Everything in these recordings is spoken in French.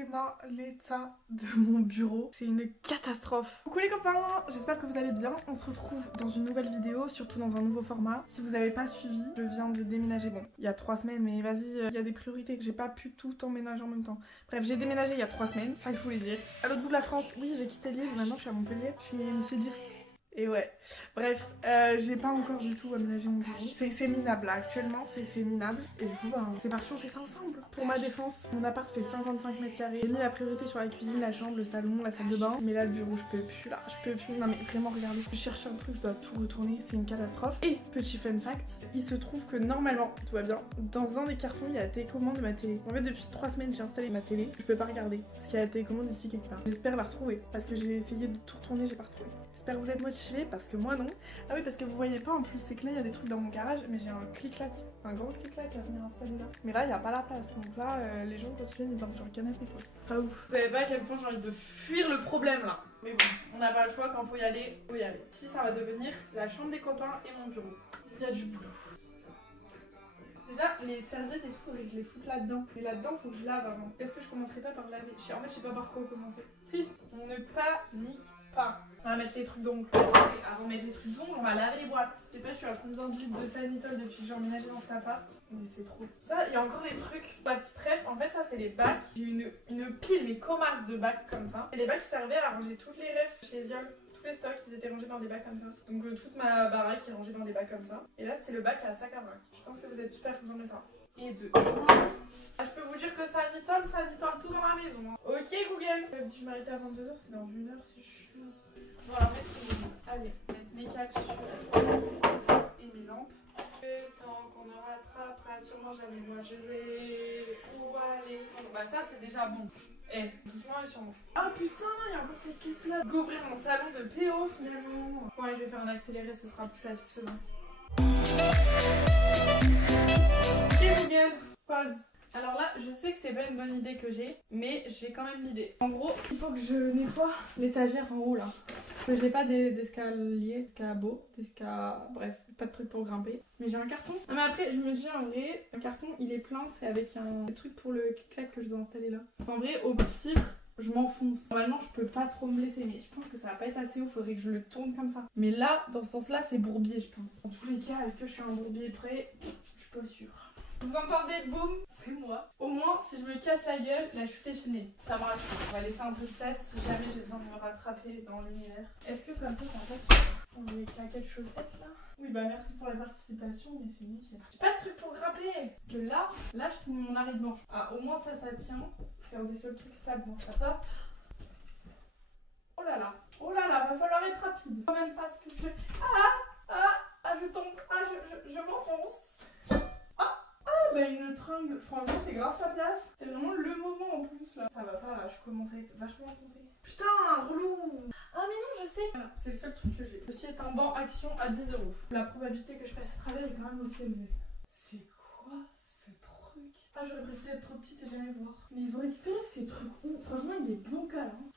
regardez-moi l'état de mon bureau. C'est une catastrophe. Coucou les copains, j'espère que vous allez bien. On se retrouve dans une nouvelle vidéo, surtout dans un nouveau format. Si vous n'avez pas suivi, je viens de déménager. Bon, il y a 3 semaines, mais vas-y, il y a des priorités que j'ai pas pu tout emménager en même temps. Bref, j'ai déménagé il y a 3 semaines, ça il faut les dire. À l'autre bout de la France, oui, j'ai quitté Lille, maintenant je suis à Montpellier, chez Monsieur Dirst. Et ouais, bref, j'ai pas encore du tout aménagé mon bureau. C'est minable là, actuellement c'est minable. Et du coup, ben, c'est parti, on fait ça ensemble. Pour ma défense, mon appart fait 55 mètres carrés. J'ai mis la priorité sur la cuisine, la chambre, le salon, la salle de bain. Mais là, le bureau, je peux plus là, je peux plus. Non mais vraiment, regardez, je cherche un truc, je dois tout retourner, c'est une catastrophe. Et petit fun fact, il se trouve que normalement, tout va bien, dans un des cartons, il y a la télécommande de ma télé. En fait, depuis 3 semaines, j'ai installé ma télé, je peux pas regarder. Parce qu'il y a la télécommande ici quelque part. J'espère la retrouver, parce que j'ai essayé de tout retourner, j'ai pas retrouvé. J'espère que vous êtes motivés parce que moi non. Ah oui, parce que vous voyez pas en plus, c'est que là il y a des trucs dans mon garage, mais j'ai un clic-clac, un gros clic-clac à venir installer là. Mais là il y a pas la place, donc là les gens quand ils viennent ils dorment sur le canapé quoi. Pas ouf. Vous savez pas à quel point j'ai envie de fuir le problème là. Mais bon, on n'a pas le choix, quand faut y aller, faut y aller. Si ça va devenir la chambre des copains et mon bureau. Il y a du boulot. Déjà, les serviettes et tout, faudrait que je les foute là-dedans. Et là-dedans, faut que je lave avant. Est-ce que je commencerai pas par laver? En fait, je sais pas par quoi commencer. On ne panique pas. On va mettre les trucs d'ongles. Avant de mettre les trucs d'ongles, on va laver les boîtes. Je sais pas, je suis à combien de litres de sanitol depuis que j'ai emménagé dans cet appart. Mais c'est trop. Ça, il y a encore des trucs. La petite ref, en fait, ça, c'est les bacs. J'ai une pile, mais commasse de bacs comme ça. Et les bacs qui servaient à ranger toutes les refs chez Ziol. Tous les stocks, ils étaient rangés dans des bacs comme ça. Donc toute ma baraque est rangée dans des bacs comme ça. Et là, c'était le bac à sac à vrac. Je pense que vous êtes super contents de ça. Et de... Ah, je peux vous dire que ça nitole tout dans ma maison. Hein. Ok Google. Si je m'arrêtais à 22h, c'est dans 1 heure si je suis... Bon alors mettre allez, mettre mes capsules et mes lampes. Tant qu'on ne rattrapera sûrement jamais, moi je vais où aller. Bon, bah ça c'est déjà bon. Eh, doucement et sûrement. Ah putain, il y a encore cette caisse là. Couvrir mon salon de PO finalement. Ouais, je vais faire un accéléré, ce sera plus satisfaisant. Ok Google, pause. Alors là, je sais que c'est pas une bonne idée que j'ai, mais j'ai quand même l'idée. En gros, il faut que je nettoie l'étagère en haut là. Parce que j'ai pas d'escalier, bref, pas de truc pour grimper. Mais j'ai un carton. Non mais après, je me dis en vrai, le carton il est plein, c'est avec un truc pour le clic-clac que je dois installer là. En vrai, au pire, je m'enfonce. Normalement, je peux pas trop me laisser, mais je pense que ça va pas être assez haut, faudrait que je le tourne comme ça. Mais là, dans ce sens-là, c'est bourbier, je pense. En tous les cas, est-ce que je suis un bourbier prêt? Je suis pas sûre. Vous entendez le boum? C'est moi. Au moins, si je me casse la gueule, la chute est finie. Ça me rassure. On va laisser un peu de place si jamais j'ai besoin de me rattraper dans l'univers. Est-ce que comme ça passe? On met les claquettes chaussettes là? Oui, bah merci pour la participation, mais c'est inutile. J'ai pas de truc pour grimper. Parce que là, je finis mon arrêt de manche. Ah, au moins ça tient. C'est un des seuls trucs stables dans cette appart. Oh là là, va falloir être rapide. Quand même pas ce que je fais. Je tombe. Je m'enfonce. Bah une tringle, franchement c'est grave sa place. C'est vraiment le moment en plus là. Ça va pas là, je commence à être vachement enfoncée. Putain, relou. Ah mais non, je sais. Voilà, c'est le seul truc que j'ai. Ceci est un banc action à 10 €. La probabilité que je passe à travers est quand même aussi élevée. C'est quoi ce truc? Ah, j'aurais préféré être trop petite et jamais voir. Mais ils ont récupéré ces trucs où franchement il est bancal hein.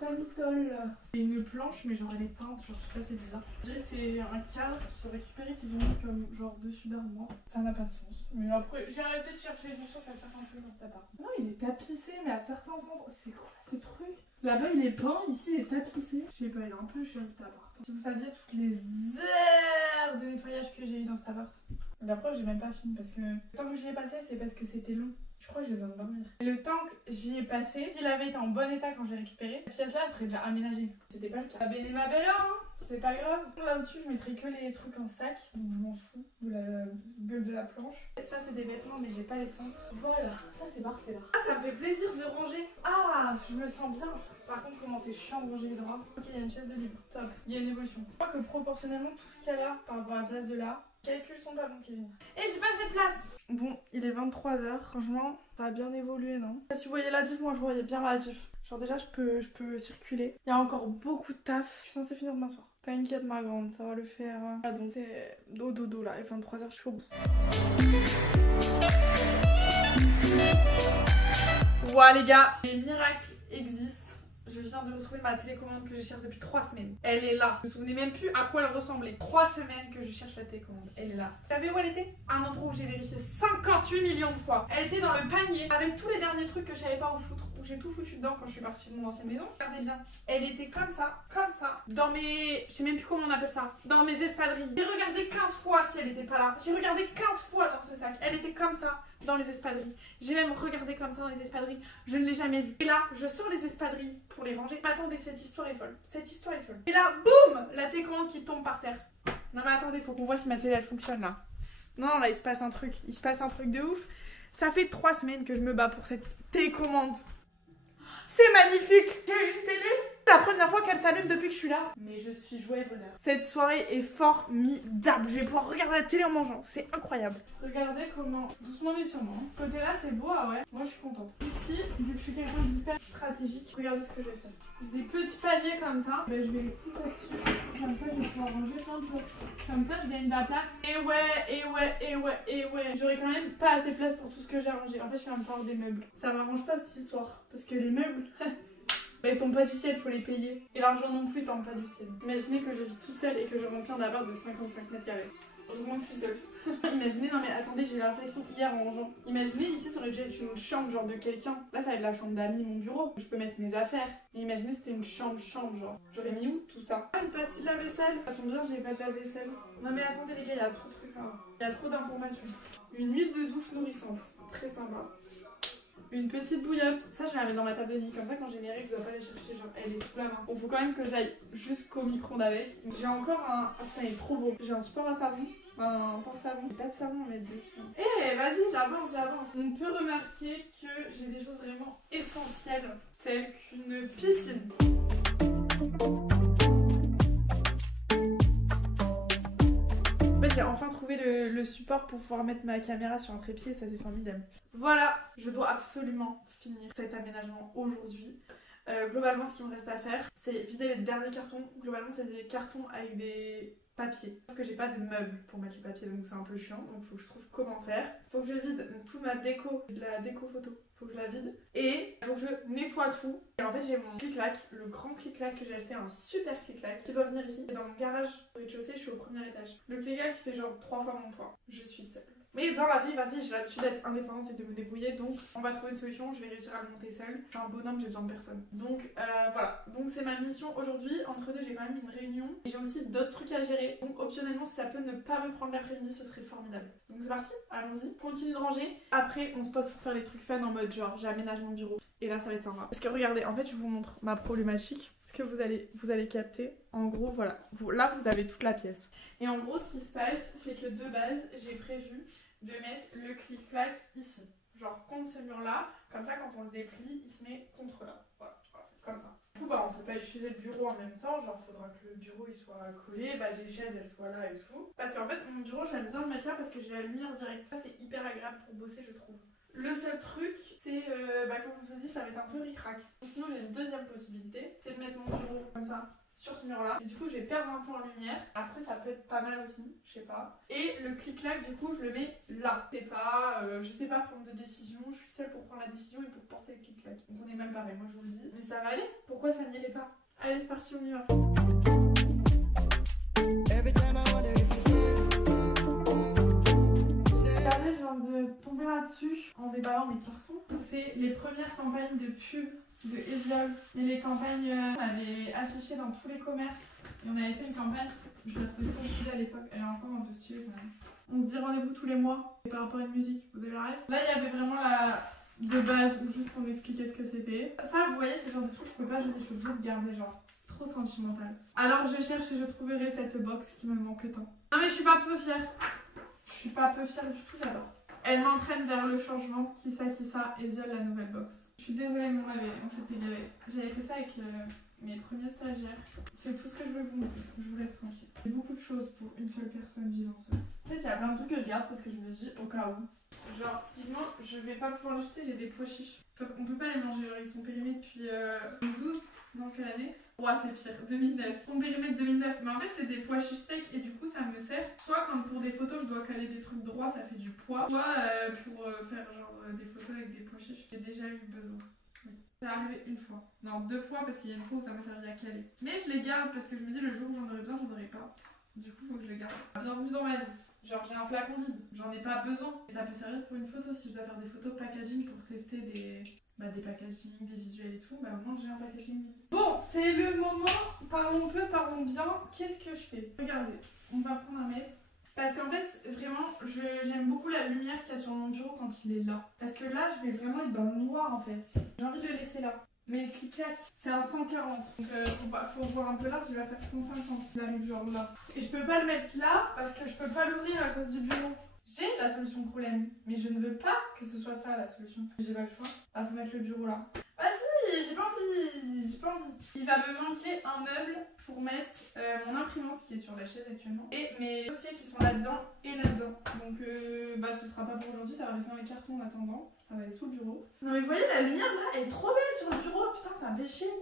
Sanitol. C'est une planche mais genre elle est peinte, genre je sais pas, c'est bizarre. Je dirais c'est un cadre qu'ils ont récupéré, qu'ils ont mis comme genre dessus d'armoire. Ça n'a pas de sens. Mais après j'ai arrêté de chercher du sens à certains trucs dans cet appart. Non, il est tapissé mais à certains endroits. C'est quoi ce truc? Là-bas il est peint, ici il est tapissé. Je sais pas, il est un peu chéri cet appart. Si vous saviez toutes les heures de nettoyage que j'ai eu dans cet appart. La preuve j'ai même pas fini parce que le temps que j'y ai passé c'est parce que c'était long. Je crois que j'ai besoin de dormir. Et le temps que j'y ai passé, s'il avait été en bon état quand j'ai récupéré, la pièce là elle serait déjà aménagée. C'était pas le cas. Belle et ma belle heure, hein, c'est pas grave. Là-dessus je mettrais que les trucs en sac, donc je m'en fous de la gueule de la planche. Et ça c'est des vêtements mais j'ai pas les cintres. Voilà, ça c'est parfait là. Ah, ça me fait plaisir de ranger. Ah, je me sens bien. Par contre, comment c'est chiant de ranger les draps. Ok, il y a une chaise de libre, top, il y a une évolution. Je crois que proportionnellement tout ce qu'il y a là par rapport à la place de là, calculs sont pas bons Kevin. Et j'ai pas assez de place. Bon, il est 23 h, franchement, ça a bien évolué, non? Si vous voyez la diff, moi je voyais bien la diff. Genre déjà, je peux circuler. Il y a encore beaucoup de taf. Je suis censée finir demain soir. T'inquiète ma grande, ça va le faire. Ah donc c'est dodo là, et 23 h, je suis au bout. Voilà les gars, les miracles existent. Je viens de retrouver ma télécommande que je cherche depuis 3 semaines. Elle est là. Je me souvenais même plus à quoi elle ressemblait. 3 semaines que je cherche la télécommande. Elle est là. Vous savez où elle était? Un endroit où j'ai vérifié 58 millions de fois. Elle était dans le panier avec tous les derniers trucs que je savais pas où foutre. Où j'ai tout foutu dedans quand je suis partie de mon ancienne maison. Regardez bien. Elle était comme ça. Dans mes... Je sais même plus comment on appelle ça. Dans mes espadrilles. J'ai regardé 15 fois si elle était pas là. J'ai regardé 15 fois dans ce sac. Elle était comme ça dans les espadrilles. J'ai même regardé comme ça dans les espadrilles. Je ne l'ai jamais vue. Et là, je sors les espadrilles pour les ranger. Mais attendez, cette histoire est folle. Cette histoire est folle. Et là, boum, la télécommande qui tombe par terre. Non mais attendez, faut qu'on voit si ma télé elle fonctionne là. Non, là il se passe un truc. Il se passe un truc de ouf. Ça fait 3 semaines que je me bats pour cette télécommande. C'est magnifique. J'ai une télé. C'est la première fois qu'elle s'allume depuis que je suis là. Mais je suis joie et bonheur. Cette soirée est formidable. Je vais pouvoir regarder la télé en mangeant. C'est incroyable. Regardez comment, doucement mais sûrement. Ce côté-là, c'est beau, ah ouais. Moi, je suis contente. Ici, vu que je suis quelqu'un d'hyper stratégique, regardez ce que je vais faire. J'ai des petits paniers comme ça. Ben, je vais les foutre là-dessus. Comme ça, je vais pouvoir ranger plein de choses. Comme ça, je gagne de la place. Et ouais. J'aurais quand même pas assez de place pour tout ce que j'ai rangé. En fait, je vais me faire des meubles. Ça m'arrange pas cette histoire. Parce que les meubles... Ils tombent pas du ciel, faut les payer. Et l'argent non plus tombe pas du ciel. Imaginez que je vis toute seule et que je remplis un appart de 55 mètres carrés. Heureusement que je suis seule. Imaginez, non mais attendez, j'ai eu la réflexion hier en rangeant. Imaginez, ici ça aurait dû être une chambre genre de quelqu'un. Là ça va être la chambre d'amis, mon bureau. Je peux mettre mes affaires. Et imaginez c'était une chambre genre. J'aurais mis où tout ça? Ah, une partie de la vaisselle. Ça tombe bien, j'ai pas de la vaisselle. Non mais attendez les gars, il y a trop de trucs là. Il y a trop d'informations. Une huile de douche nourrissante. Très sympa. Une petite bouillotte, ça je la mets dans ma table de nuit, comme ça quand j'ai mes règles je dois pas aller chercher, genre elle est sous la main. Bon faut quand même que j'aille jusqu'au micro-ondes avec. J'ai encore un... Oh putain il est trop beau. J'ai un support à savon, un porte-savon. J'ai pas de savon à mettre dessus. Eh vas-y j'avance. On peut remarquer que j'ai des choses vraiment essentielles, telles qu'une piscine. J'ai enfin trouvé le support pour pouvoir mettre ma caméra sur un trépied, ça c'est formidable. Voilà, je dois absolument finir cet aménagement aujourd'hui. Globalement, ce qu'il me reste à faire, c'est vider les derniers cartons. Globalement, c'est des cartons avec des papiers. Sauf que j'ai pas de meubles pour mettre les papiers, donc c'est un peu chiant. Donc il faut que je trouve comment faire. Faut que je vide toute ma déco, de la déco photo. Faut que je la vide. Et faut que je nettoie tout. Et en fait, j'ai mon clic-clac, le grand clic-clac que j'ai acheté, un super clic-clac qui doit venir ici. Dans mon garage au rez-de-chaussée, je suis au premier étage. Le clic-clac qui fait genre 3 fois mon poids. Je suis seule. Mais dans la vie, vas-y, j'ai l'habitude d'être indépendante et de me débrouiller, donc on va trouver une solution, je vais réussir à le monter seule. Je suis un bonhomme, j'ai besoin de personne. Donc voilà, donc c'est ma mission aujourd'hui. Entre deux, j'ai quand même une réunion. J'ai aussi d'autres trucs à gérer, donc optionnellement, si ça peut ne pas me prendre l'après-midi, ce serait formidable. Donc c'est parti, allons-y. Continue de ranger. Après, on se pose pour faire les trucs fun en mode genre, j'aménage mon bureau. Et là, ça va être sympa. Parce que regardez, en fait, je vous montre ma problématique. Ce que vous allez capter. En gros, voilà. Là, vous avez toute la pièce. Et en gros, ce qui se passe, c'est que de base, j'ai prévu de mettre le clic-clac ici. Genre contre ce mur-là. Comme ça, quand on le déplie, il se met contre là. Voilà, comme ça. Du coup, bah, on peut pas utiliser le bureau en même temps. Genre, faudra que le bureau il soit collé. Bah, les chaises, elles soient là et tout. Parce qu'en fait, mon bureau, j'aime bien le mettre là parce que j'ai la lumière directe. Ça, c'est hyper agréable pour bosser, je trouve. Le seul truc, c'est, comme je vous dis, ça va être un peu ric-rac. Sinon, j'ai une deuxième possibilité, c'est de mettre mon bureau comme ça, sur ce mur-là. Et du coup, je vais perdre un peu en lumière. Après, ça peut être pas mal aussi, je sais pas. Et le clic-clac, du coup, je le mets là. C'est pas, je sais pas prendre de décision. Je suis seule pour prendre la décision et pour porter le clic-clac. Donc on est même pareil, moi je vous le dis. Mais ça va aller. Pourquoi ça n'irait pas? Allez, c'est parti, on y va. De tomber là-dessus en déballant mes cartons. C'est les premières campagnes de pub de Eziol. Et les campagnes, on avait affiché dans tous les commerces. Et on avait fait une campagne, je la trouvais trop stylée à l'époque, elle est encore un peu stylée quand même. On se dit rendez-vous tous les mois par rapport à une musique, vous avez la rêve? Là il y avait vraiment la de base où juste on expliquait ce que c'était. Ça vous voyez, c'est le genre de trucs que je peux pas jeter, je suis obligée de garder genre. Trop sentimental. Alors je cherche et je trouverai cette box qui me manque tant. Non mais je suis pas peu fière. Je suis pas peu fière du tout, j'adore. Elle m'entraîne vers le changement, qui ça, Eziol la nouvelle box. Je suis désolée, mais on s'était égaré. J'avais fait ça avec mes premiers stagiaires. C'est tout ce que je veux vous montrer. Je vous laisse tranquille. J'ai beaucoup de choses pour une seule personne vivant seule. En fait, il y a plein de trucs que je garde parce que je me dis au cas où. Genre, typiquement, je vais pas pouvoir les jeter, j'ai des pois chiches. On peut pas les manger, genre ils sont périmés depuis 2012. Non, quelle année? Ouais, c'est pire, 2009. Son périmètre 2009. Mais en fait, c'est des pois chiches secs et du coup, ça me sert. Soit quand pour des photos, je dois caler des trucs droits, ça fait du poids. Soit pour faire genre des photos avec des pois chiches, j'ai déjà eu besoin. Oui. C'est arrivé une fois. Non, 2 fois parce qu'il y a une fois où ça m'a servi à caler. Mais je les garde parce que je me dis le jour où j'en aurai besoin, j'en aurai pas. Du coup, faut que je les garde. Bienvenue dans ma vie. Genre, j'ai un flacon vide. J'en ai pas besoin. Et ça peut servir pour une photo si je dois faire des photos packaging pour tester des packaging, des visuels et tout. Bah, au moins, j'ai un packaging vide. Bon, c'est le moment. Parlons peu, parlons bien. Qu'est-ce que je fais? Regardez, on va prendre un mètre. Parce qu'en fait, vraiment, j'aime beaucoup la lumière qu'il y a sur mon bureau quand il est là. Parce que là, je vais vraiment être dans le noir en fait. J'ai envie de le laisser là. Mais le clic-clac, c'est un 140. Donc faut voir un peu large, il va faire 150. Il arrive genre là. Et je peux pas le mettre là parce que je peux pas l'ouvrir à cause du bureau. J'ai la solution problème, mais je ne veux pas que ce soit ça la solution. J'ai pas le choix. Ah, faut mettre le bureau là. Vas-y, j'ai pas envie. J'ai pas envie. Il va me manquer un meuble pour mettre mon imprimante qui est sur la chaise actuellement. Et mes dossiers qui sont là-dedans et là-dedans. Donc ce sera pas pour aujourd'hui, ça va rester dans les cartons en attendant. Ça va aller sous le bureau. Non mais vous voyez la lumière là, elle est trop belle sur le bureau. Putain, ça me fait chier.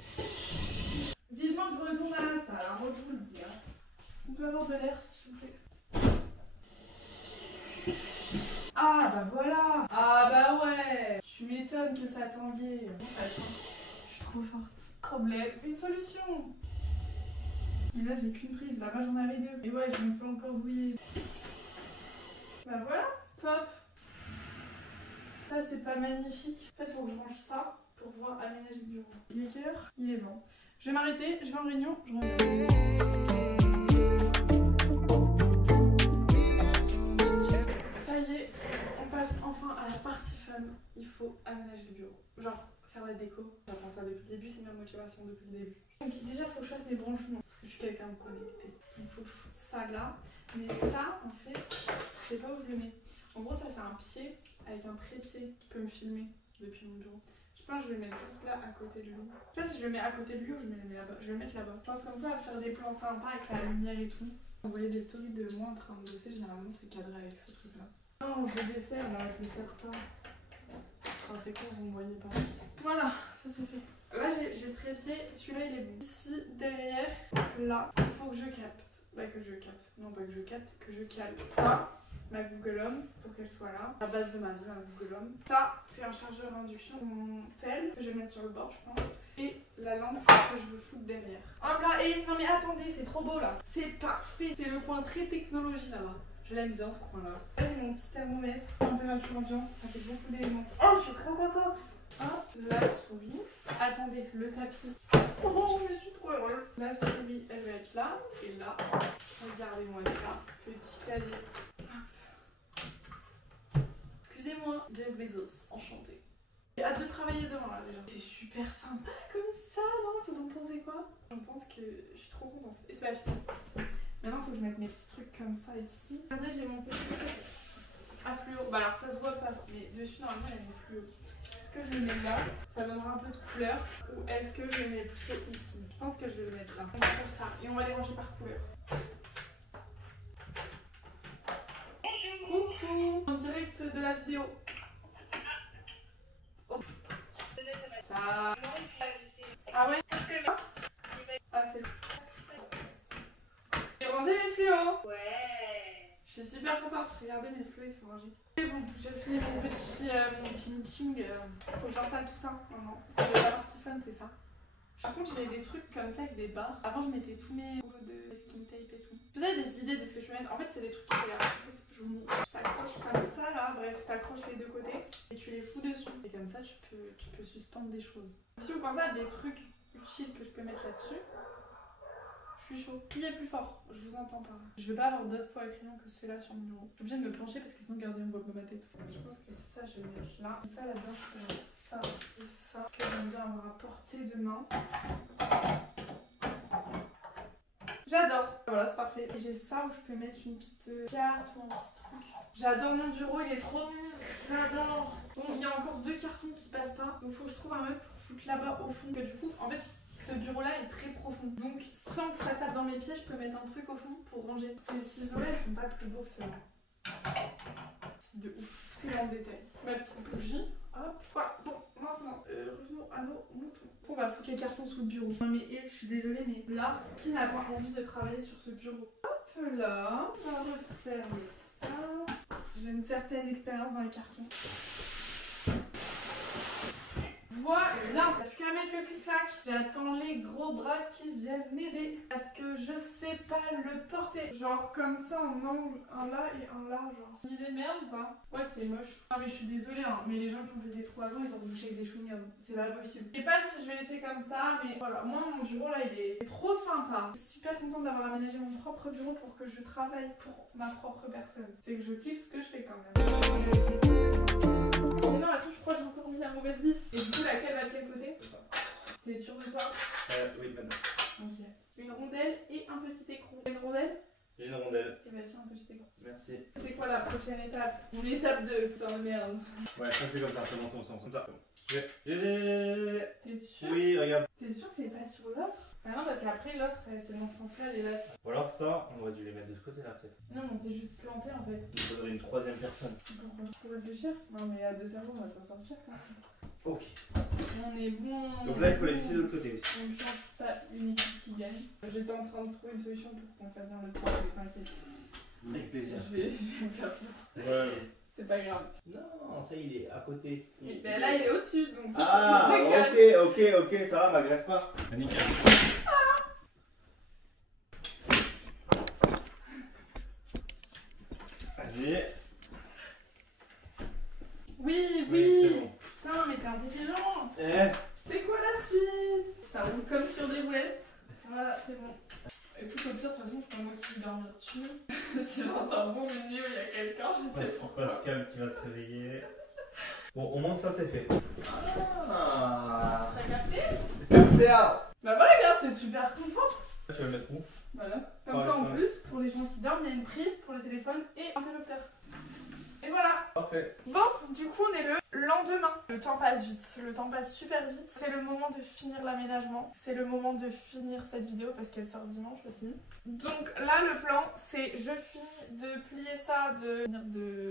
Vivement que je retourne à la salle, hein, moi je vous le dis. Est-ce qu'on peut avoir de l'air s'il vous plaît? Ah bah voilà. Ah bah ouais. Tu m'étonnes que ça tanguait. Bon, je suis trop forte. Problème, une solution. Et là j'ai qu'une prise, là-bas j'en avais 2. Et ouais, je me fais encore douiller. Bah voilà, top. Ça c'est pas magnifique. En fait faut que je range ça pour pouvoir aménager le bureau. Il est quelle heure? Il est 20. Je vais m'arrêter, je vais en réunion, je reviens. Ça y est, on passe enfin à la partie fun. Il faut aménager le bureau. Genre faire la déco. On va faire ça depuis le début, c'est ma motivation depuis le début. Donc déjà faut que je fasse mes branchements. Parce que je suis quelqu'un de connecté. Donc faut que je foute ça là. Mais ça en fait, je sais pas où je le mets. En gros ça c'est un pied avec un trépied. Je peux me filmer depuis mon bureau. Je pense que je vais le mettre juste là à côté de lui. Je sais pas si je le mets à côté de lui ou je le mets là-bas. Je vais le mettre là-bas. Je pense comme ça à faire des plans sympas avec la lumière et tout. Vous voyez des stories de moi en train de bosser, généralement c'est cadré avec ce truc là. Non, je le desserre là, je le desserre pas. Enfin, c'est con, vous me voyez pas. Voilà, ça c'est fait. Là j'ai le trépied, celui-là il est bon. Ici, derrière, là, il faut que je capte. Bah que je capte. Non pas que je capte, que je cale. Ça, ma Google Home, pour qu'elle soit là. La base de ma vie, ma Google Home. Ça, c'est un chargeur induction, mon tel, que je vais mettre sur le bord je pense. Et la lampe que je veux foutre derrière. Hop là, et non mais attendez, c'est trop beau là. C'est parfait, c'est le coin très technologie là-bas. Je l'aime bien ce coin-là. Là, j'ai mon petit thermomètre, température ambiante, ça fait beaucoup d'éléments. Oh, je suis trop contente. Hop, la souris. Attendez, le tapis. Oh, mais je suis trop heureuse. La souris, elle va être là et là. Regardez-moi ça. Petit clavier. Excusez-moi, Jeff Bezos. Enchantée. J'ai hâte de travailler demain là déjà. C'est super sympa comme ça, non? Vous en pensez quoi? Je pense que je suis trop contente. Et c'est la finale. Maintenant, il faut que je mette mes petits trucs comme ça ici. Regardez, j'ai mon petit truc à fluo. Bah alors, ça se voit pas, mais dessus, normalement, il y a mes fluo. Est-ce que je le mets là? Ça donnera un peu de couleur. Ou est-ce que je le mets plutôt ici? Je pense que je vais le mettre là. On va faire ça. Et on va les ranger par couleur. Coucou! En direct de la vidéo. Oh. Ça... Ah ouais? Ah, c'est... J'ai rangé mes fluos. Ouais. Je suis super contente. Regardez, mes fluos ils sont rangés. Et bon, j'ai fini mon petit meeting. Faut que j'installe tout ça maintenant. C'est la partie fun, c'est ça. Par contre, j'ai des trucs comme ça avec des barres. Avant, je mettais tous mes combos de skin tape et tout. Vous avez des idées de ce que je peux mettre? En fait, c'est des trucs qui regardent. En fait, je vous montre. Ça accroche comme ça là. Bref, t'accroches les deux côtés et tu les fous dessus. Et comme ça, tu peux suspendre des choses. Si vous pensez à des trucs utiles que je peux mettre là-dessus, je suis chaud. Criez plus fort, je vous entends pas. Je veux pas avoir d'autres poids à crayon que ceux-là sur mon bureau. Je suis obligée de me pencher parce que sinon, regardez, on voit pas ma tête. Je pense que ça, je vais mettre là. Et ça, là-dedans, je peux mettre ça et ça. Que j'aime bien avoir à portée de main. J'adore. Voilà, c'est parfait. Et j'ai ça où je peux mettre une petite carte ou un petit truc. J'adore mon bureau, il est trop mignon. J'adore. Bon, il y a encore 2 cartons qui passent pas. Donc, faut que je trouve un meuble pour foutre là-bas au fond. Que du coup, en fait, ce bureau-là est très profond. Donc, sans que ça tape dans mes pieds, je peux mettre un truc au fond pour ranger. Ces ciseaux-là, ils sont pas plus beaux que ceux-là. C'est de ouf. Tout en détail. Ma petite bougie. Hop. Voilà. Bon, maintenant, revenons à nos moutons. On va foutre les cartons sous le bureau. Non mais je suis désolée, mais là, qui n'a pas envie de travailler sur ce bureau? Hop là. On va refermer ça. J'ai une certaine expérience dans les cartons. Voilà. Il n'y a plus quelques clic-clac. J'attends les gros bras qui viennent m'aider parce que je sais pas le porter. Genre comme ça en angle, un là et un là, genre. Une idée de merde ou pas? Ouais, c'est moche. Non mais je suis désolée, hein, mais les gens qui ont fait des trous avant, ils ont rebouché avec des chewing-gums. C'est pas possible. Je sais pas si je vais laisser comme ça, mais voilà. Moi, mon bureau là, il est trop sympa. Je suis super contente d'avoir aménagé mon propre bureau pour que je travaille pour ma propre personne. C'est que je kiffe ce que je fais quand même. Et non, attends, je crois que j'ai encore mis la mauvaise vis. Et du coup, laquelle va de quel côté? T'es sûr de toi? Oui, maintenant. Ok. Une rondelle et un petit écrou. Une rondelle? J'ai une rondelle. Et bah j'ai un petit écrou. Merci. C'est quoi la prochaine étape? Mon étape 2, putain de merde. Ouais, ça c'est comme ça, c'est bon, comme ça. T'es sûr? Oui, regarde. T'es sûr que c'est pas sur l'autre? Ah non, parce qu'après l'autre, c'est dans ce sens-là, les lettres. Ou alors ça, on aurait dû les mettre de ce côté là peut-être. Non, mais on s'est juste planté en fait. Il faudrait une troisième personne. Pourquoi? Pour réfléchir? Non, mais à deux cerveaux, on va s'en sortir. Ok. On est bon. Donc là, il faut les visser de l'autre côté aussi. On ne change pas une équipe qui gagne. J'étais en train de trouver une solution pour qu'on fasse dans le sens, mais t'inquiète. Avec plaisir. Je vais me faire foutre. Ouais. C'est pas grave. Non, ça il est à côté. Oui, ben là il est au-dessus, donc ça Ah, ok, ça va, m'agresse pas. Nickel. Vas-y. Oui, c'est bon. Non, mais t'es intelligent. Eh. C'est quoi la suite? Ça roule comme sur des roulettes. Voilà, c'est bon. Écoute, au pire, de toute façon, c'est pas moi qui vais dormir dessus. Si j'entends un bon milieu où il y a quelqu'un, je sais C'est pourquoi. Pascal qui va se réveiller. Bon, au moins ça c'est fait. Ah. T'as capté? Capté. Bah voilà, regarde, c'est super confort. Tu vas le mettre où? Voilà. Comme ça, en plus, pour les gens qui dorment, il y a une prise pour le téléphone et un interrupteur. Et voilà. Parfait. Bon, du coup, on est le lendemain. Le temps passe vite, le temps passe super vite. C'est le moment de finir l'aménagement. C'est le moment de finir cette vidéo parce qu'elle sort dimanche aussi. Donc là, le plan, c'est je finis de plier ça,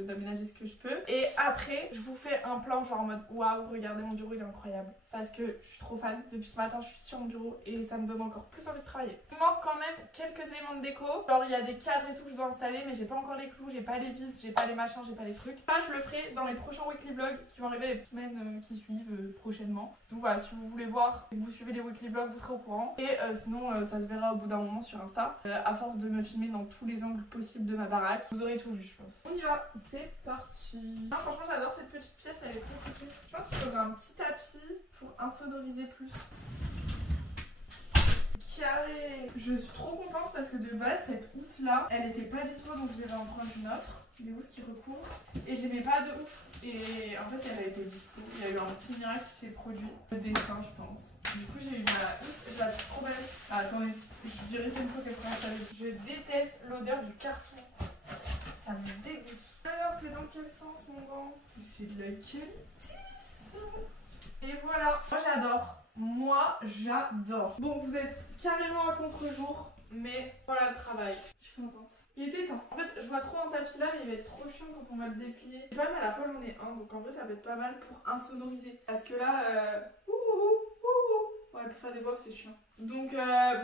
d'aménager ce que je peux. Et après, je vous fais un plan genre en mode waouh, regardez mon bureau, il est incroyable. Parce que je suis trop fan. Depuis ce matin, je suis sur mon bureau et ça me donne encore plus envie de travailler. Il manque quand même quelques éléments de déco. Genre, il y a des cadres et tout que je dois installer, mais j'ai pas encore les clous, j'ai pas les vis, j'ai pas les machins, j'ai pas les trucs. Ça, je le ferai dans les prochains weekly vlogs qui vont arriver les semaines qui suivent prochainement. Donc voilà, si vous voulez voir et que vous suivez les weekly vlogs, vous serez au courant. Et sinon, ça se verra au bout d'un moment sur Insta. À force de me filmer dans tous les angles possibles de ma baraque, vous aurez tout vu, je pense. On y va, c'est parti. Ah, franchement, j'adore cette petite pièce, elle est trop cool. Je pense qu'il faudrait un petit tapis pour insonoriser plus. Carré. Je suis trop contente parce que de base, cette housse là, elle était pas dispo, donc je devais en prendre une autre. Des housses qui recouvrent. Et j'aimais pas de ouf. Et en fait, elle a été dispo. Il y a eu un petit miracle qui s'est produit. Le dessin, je pense. Du coup, j'ai eu ma housse. Je la trouve trop belle. Ah, attendez, je dirais ça une fois qu'elle sera installée. Je déteste l'odeur du carton. Ça me dégoûte. Alors, t'es dans quel sens, mon gant? C'est de la qualité, ça. Et voilà. Moi, j'adore. Moi, j'adore. Bon, vous êtes carrément à contre-jour. Mais voilà le travail. Je suis contente. Il était temps. En fait, je vois trop un tapis là, mais il va être trop chiant quand on va le déplier. Je sais pas, mais à la fois j'en ai un, donc en vrai ça va être pas mal pour insonoriser. Parce que là, ouais, pour faire des voix, c'est chiant. Donc,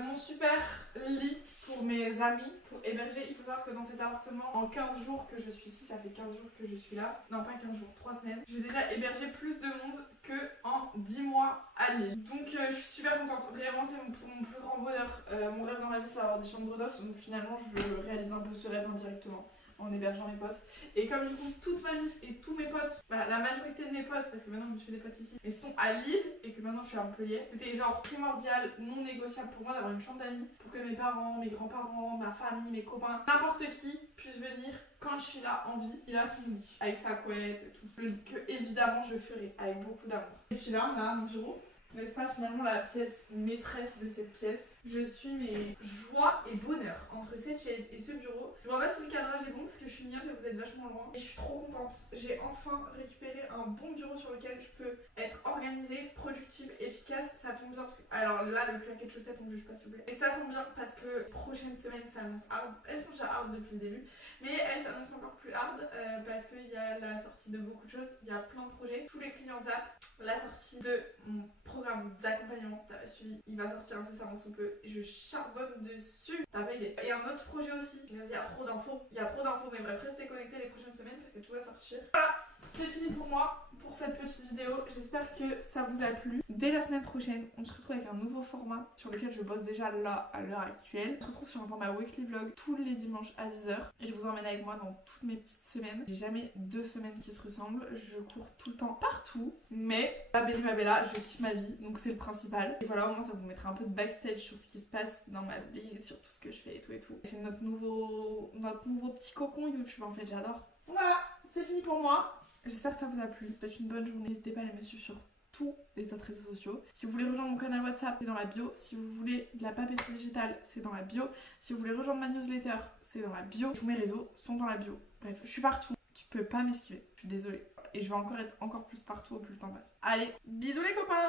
mon super lit pour mes amis, pour héberger. Il faut savoir que dans cet appartement, en 15 jours que je suis ici, ça fait 15 jours que je suis là. Non, pas 15 jours, 3 semaines. J'ai déjà hébergé plus de monde que en 10 mois à Lille. Donc, je suis super contente. Vraiment, c'est mon plus grand bonheur. Mon rêve dans ma vie, c'est d'avoir des chambres d'hôtes. Donc, finalement, je réalise un peu ce rêve indirectement en hébergeant mes potes. Et comme du coup toute ma mif et tous mes potes, bah, la majorité de mes potes, parce que maintenant je me suis fait des potes ici, mais sont à Lille et que maintenant je suis à Montpellier, c'était genre primordial, non négociable pour moi d'avoir une chambre d'amis pour que mes parents, mes grands-parents, ma famille, mes copains, n'importe qui puisse venir quand je suis là en vie. Il a son lit avec sa couette et tout. Le lit que évidemment je ferai avec beaucoup d'amour. Et puis là on a mon bureau. N'est-ce pas finalement la pièce maîtresse de cette pièce? Je suis mes joie et bonheur entre cette chaise et ce bureau. Je vois pas si le cadrage est bon parce que je suis mignonne et vous êtes vachement loin. Et je suis trop contente. J'ai enfin récupéré un bon bureau sur lequel je peux être organisée, productive, efficace. Ça tombe bien parce que... Alors là, le claquet de chaussettes, on ne juge pas s'il vous plaît. Et ça tombe bien parce que prochaine semaine s'annonce hard. Elles sont déjà hard depuis le début. Mais elles s'annoncent encore plus hard parce qu'il y a la sortie de beaucoup de choses. Il y a plein de projets. Tous les clients zappent. La sortie de mon programme d'accompagnement, t'as suivi, il va sortir incessamment sous peu. Je charbonne dessus. T'as pas idée. Et un autre projet aussi. Il y a trop d'infos. Il y a trop d'infos. Mais bref, restez connectés les prochaines semaines parce que tout va sortir. Voilà, c'est fini pour moi pour cette petite vidéo. J'espère que ça vous a plu. dès la semaine prochaine, on se retrouve avec un nouveau format sur lequel je bosse déjà là à l'heure actuelle. On se retrouve sur un format weekly vlog tous les dimanches à 10h et je vous emmène avec moi dans toutes mes petites semaines. J'ai jamais 2 semaines qui se ressemblent, je cours tout le temps partout, mais ma Béni ma Bella, je kiffe ma vie, donc c'est le principal. Et voilà, au moins ça vous mettra un peu de backstage sur ce qui se passe dans ma vie, sur tout ce que je fais et tout et tout. C'est notre nouveau petit cocon YouTube en fait, j'adore. Voilà, c'est fini pour moi. J'espère que ça vous a plu. Faites une bonne journée, n'hésitez pas à aller me suivre sur tous les autres réseaux sociaux. Si vous voulez rejoindre mon canal WhatsApp, c'est dans la bio. Si vous voulez de la papeterie digitale, c'est dans la bio. Si vous voulez rejoindre ma newsletter, c'est dans la bio. Tous mes réseaux sont dans la bio. Bref, je suis partout. Tu peux pas m'esquiver. Je suis désolée. Et je vais encore être encore plus partout au plus le temps passe. Allez, bisous les copains!